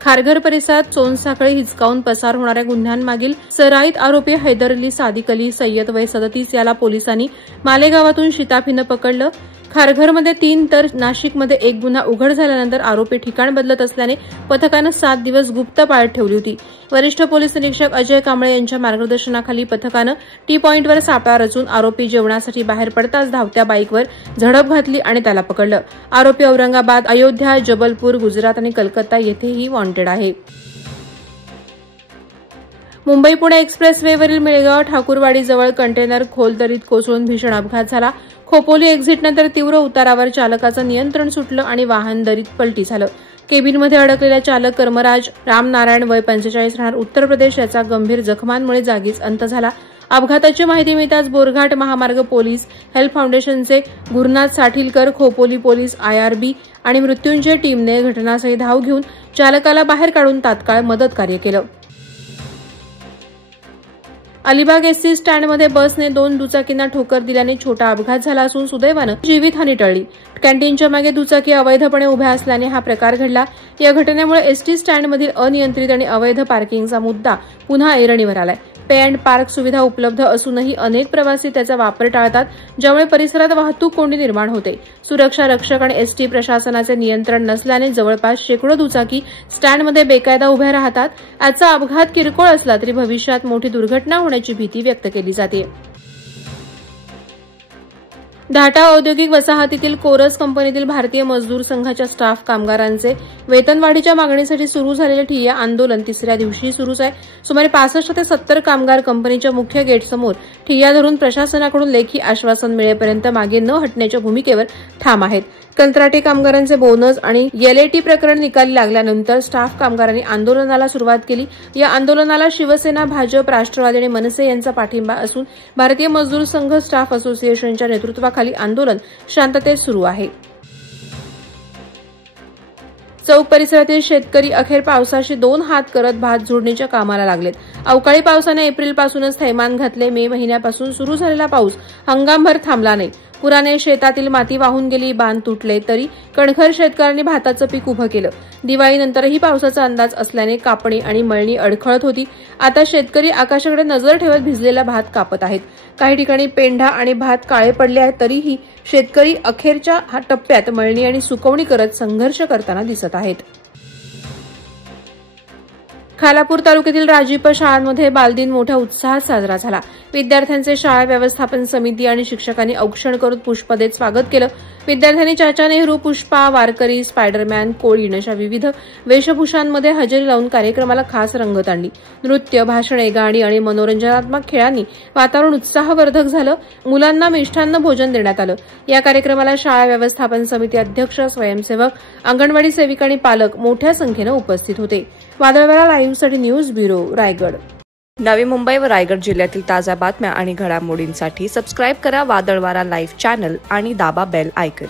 खारघर परिसरात सोनसाखळी हिसकावून पसार होणाऱ्या गुन्ह्यांमागील सराईत आरोपी हैदर अली सादिक अली सय्यद वय 37 याला पोलिसांनी मालेगावातून शिताफीनं पकडलं। खारघरमध्ये 3 तर नाशिकमध्ये 1 गुन्हा उघड झाल्यानंतर आरोपी ठिकाण बदलत असल्याने पथकानं 7 दिवस गुप्त पाळत ठेवली होती। वरिष्ठ पोलीस निरीक्षक अजय कांबळे यांच्या मार्गदर्शनाखाली पथकानं टी पॉइंटवर सापळा रचून आरोपी जेवणासाठी बाहेर पडताच धावत्या बाईकवर झडप घातली आणि त्याला पकडलं। आरोपी औरंगाबाद, अयोध्या, जबलपूर, गुजरात आणि कलकत्ता येथेही वॉन्टेड आहे। मुंबई पुणे एक्सप्रेसवेवरील मेळगाव ठाकूरवाडीजवळ कंटेनर खोल दरीत कोसळून भीषण अपघात झाला। खोपोली एक्झिटनंतर तीव्र उतारावर चालकाचं नियंत्रण सुटलं आणि वाहन दरीत पलटी झालं। केबिनमध्ये अडकलेला चालक कर्मराज रामनारायण वय 45 राहणार उत्तर प्रदेश याचा गंभीर जखमांमुळे जागीच अंत झाला। अपघाताची माहिती मिळताच बोरघाट महामार्ग पोलीस, हेल्प फाउंडेशनचे गुरुनाथ साठीलकर, खोपोली पोलीस, IRB आणि मृत्युंजय टीमने घटनास्थळी धाव घेऊन चालकाला बाहेर काढून तात्काळ मदत कार्य केलं। अलिबाग एसटी स्टँडमध्ये बसने 2 दुचाकींना ठोकर दिल्याने छोटा अपघात झाला असून सुदैवानं जीवितहानी टळली। कॅन्टीनच्या मागे दुचाकी अवैधपणे उभ्या असल्याने हा प्रकार घडला। या घटनेमुळे एसटी स्टँडमधील अनियंत्रित आणि अवैध पार्किंगचा मुद्दा पुन्हा ऐरणीवर आलाय। पे अँड पार्क सुविधा उपलब्ध असूनही अनेक प्रवासी त्याचा वापर टाळतात, ज्यामुळे परिसरात वाहतूक कोंडी निर्माण होते। सुरक्षा रक्षक आणि एसटी प्रशासनाचे नियंत्रण नसल्याने जवळपास शेकडो दुचाकी स्टँडमध्ये बेकायदा उभ्या राहतात। याचा अपघात किरकोळ असला तरी भविष्यात मोठी दुर्घटना होण्याची भीती व्यक्त केली जाते। ढाटा औद्योगिक वसाहतीतील कोरस कंपनीतील भारतीय मजदूर संघाच्या स्टाफ कामगारांचे वेतनवाढीच्या मागणीसाठी सुरू झालेले ठिय्या आंदोलन 3ऱ्या दिवशी सुरूच आहे। सुमारे 65 ते 70 कामगार कंपनीच्या मुख्य गेटसमोर ठिय्या धरून प्रशासनाकडून लेखी आश्वासन मिळेपर्यंत मागे न हटण्याच्या भूमिकेवर ठाम आहेत। कंत्राटी कामगारांचे बोनस आणि LAT प्रकरण निकाली लागल्यानंतर स्टाफ कामगारांनी आंदोलनाला सुरुवात केली। या आंदोलनाला शिवसेना, भाजप, राष्ट्रवादी आणि मनसे यांचा पाठिंबा असून भारतीय मजदूर संघ स्टाफ असोसिएशनच्या नेतृत्वाखाली आंदोलन शांततेत सुरू आहे। चौक परिसरातील शेतकरी अखेर पावसाशी 2 हात करत भात झोडणीच्या कामाला लागलेत। अवकाळी पावसाने एप्रिलपासूनच थैमान घातले। मे महिन्यापासून सुरू झालेला पाऊस हंगामभर थांबला नाही। पुराने शेतातील माती वाहून गेली, बांध तुटले, तरी कणखर शेतकऱ्यांनी भाताचं पीक उभं केलं। दिवाळीनंतरही पावसाचा अंदाज असल्याने कापणी आणि मळणी अडखळत होती। आता शेतकरी आकाशाकडे नजर ठेवत भिजलेला भात कापत आहेत। काही ठिकाणी पेंढा आणि भात काळे पडले आहेत, तरीही शेतकरी अखेरच्या टप्प्यात मळणी आणि सुकवणी करत संघर्ष करताना दिसत आहेत। खालापूर तालुक्यातील राजीप शाळांमध्ये बालदिन मोठ्या उत्साहात साजरा झाला। विद्यार्थ्यांचे शाळा व्यवस्थापन समिती आणि शिक्षकांनी औक्षण करून पुष्प देत स्वागत केलं। विद्यार्थ्यांनी चाचा नेहरू, पुष्पा, वारकरी, स्पायडरमॅन, कोळीण अशा विविध वेशभूषांमध्ये हजेरी लावून कार्यक्रमाला खास रंगत आणली। नृत्य, भाषणे, गाणी आणि मनोरंजनात्मक खेळांनी वातावरण उत्साहवर्धक झालं। मुलांना मिष्टान्न भोजन देण्यात आलं। या कार्यक्रमाला शाळा व्यवस्थापन समिती अध्यक्ष, स्वयंसेवक, अंगणवाडी सेविका आणि पालक मोठ्या संख्येनं उपस्थित होते। वादळवारा लाईव्हसाठी न्यूज ब्युरो, रायगड। नवी मुंबई व रायगड जिल्ह्यातील ताज्या बातम्या आणि घडामोडींसाठी सबस्क्राईब करा वादळवारा लाईव्ह चॅनल आणि दाबा बेल आयकॉन।